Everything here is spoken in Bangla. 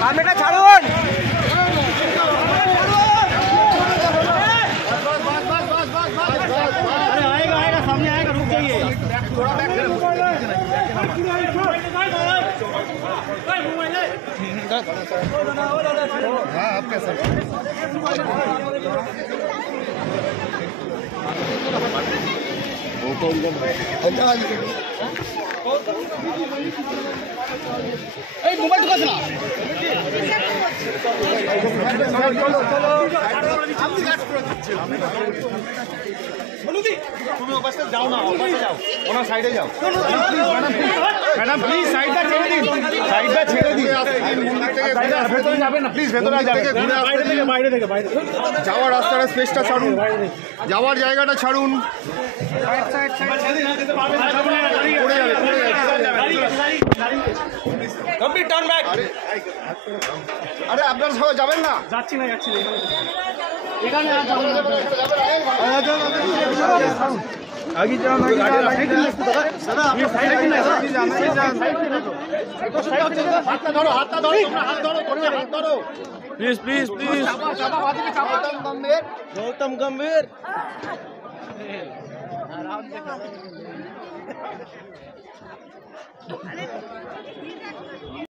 সামনেটা ছাড়ুন। सामने आएगा, रुक जाइए। हाँ आपका सर मोबाइल ढुकाছে না তুমি ওপাশে যাও না, ওপাশে যাও, ওনার সাইডে যাও। ম্যাডাম প্লিজ সাইডটা ছেড়ে দিন, সাইডটা ছেড়ে দিন। ভেতরে যাবেন না প্লিজ, ভেতরে যাবেন। বাইরে থেকে যাওয়ার রাস্তাটা স্পেসটা ছাড়ুন, যাওয়ার জায়গাটা ছাড়ুন। Complete turn back. আরে আপনারা সবাই যাবেন না? যাচ্ছি না এখানে আগে যান, হাতটা ধরো, হাতটা ধরো, তোমরা হাত ধরো, তোমরা হাত ধরো। Please please please. Gautam Gambhir